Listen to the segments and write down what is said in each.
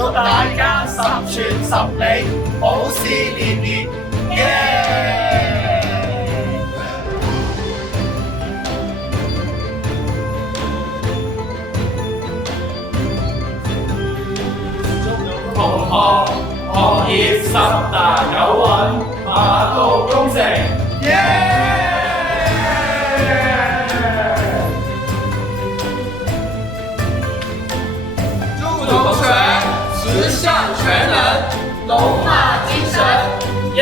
祝大家十全十美，好事連連，耶！同學學業十大有運，馬到功成，耶！祝同學十項全能，龍馬精神，耶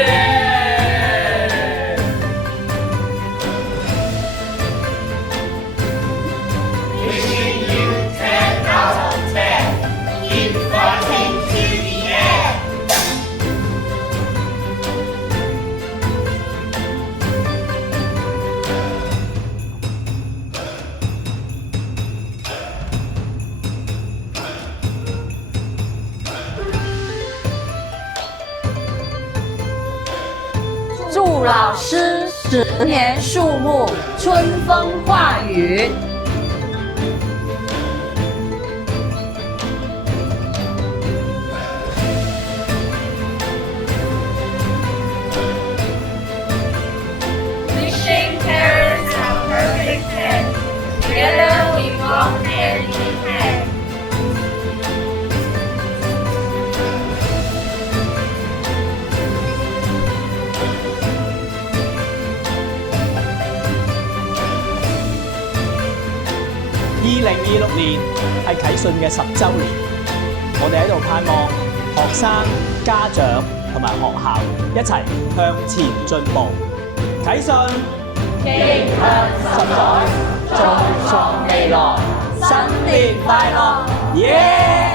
！Wishing you 10 out of 10, keep fighting to the end. 祝老師10年樹木，春風化雨。Wishing parents a perfect day. Together we walk hand in hand. 2026年係啟信嘅10週年，我哋喺度盼望學生、家長同埋學校一齊向前進步。啟信迎向10載，眾創未來，新年快樂！耶！